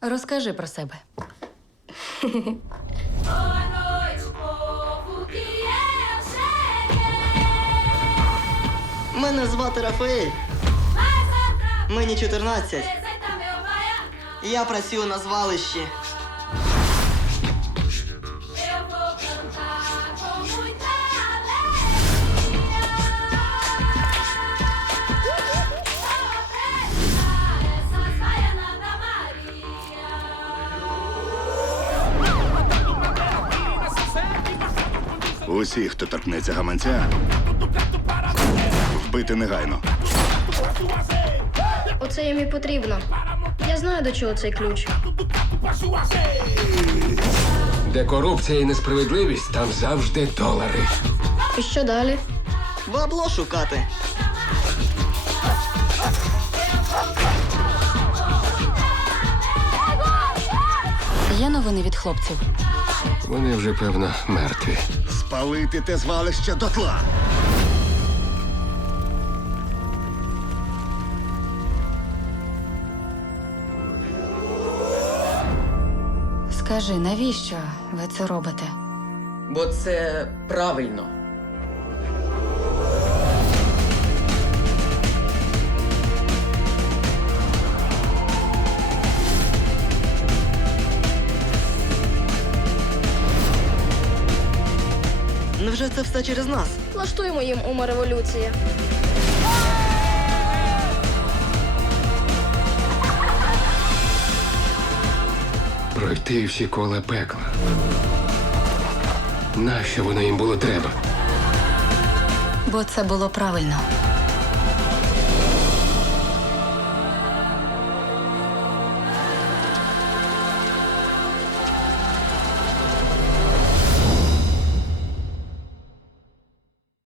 Розкажи про себе. Мене звати Рафаель, Мені чотирнадцять. Я працюю на звалищі. Усі, хто торкнеться гаманця, вбити негайно. Оце їм і потрібно. Я знаю, до чого цей ключ. Де корупція і несправедливість, там завжди долари. І що далі? Бабло шукати. Є новини від хлопців. Вони вже певно мертві. Спалити те звалище дотла! Скажи, навіщо ви це робите? Бо це правильно. Невже ну це все через нас? Лаштуємо їм ума революції. Пройти всі кола пекла. Нащо воно їм було треба? Бо це було правильно.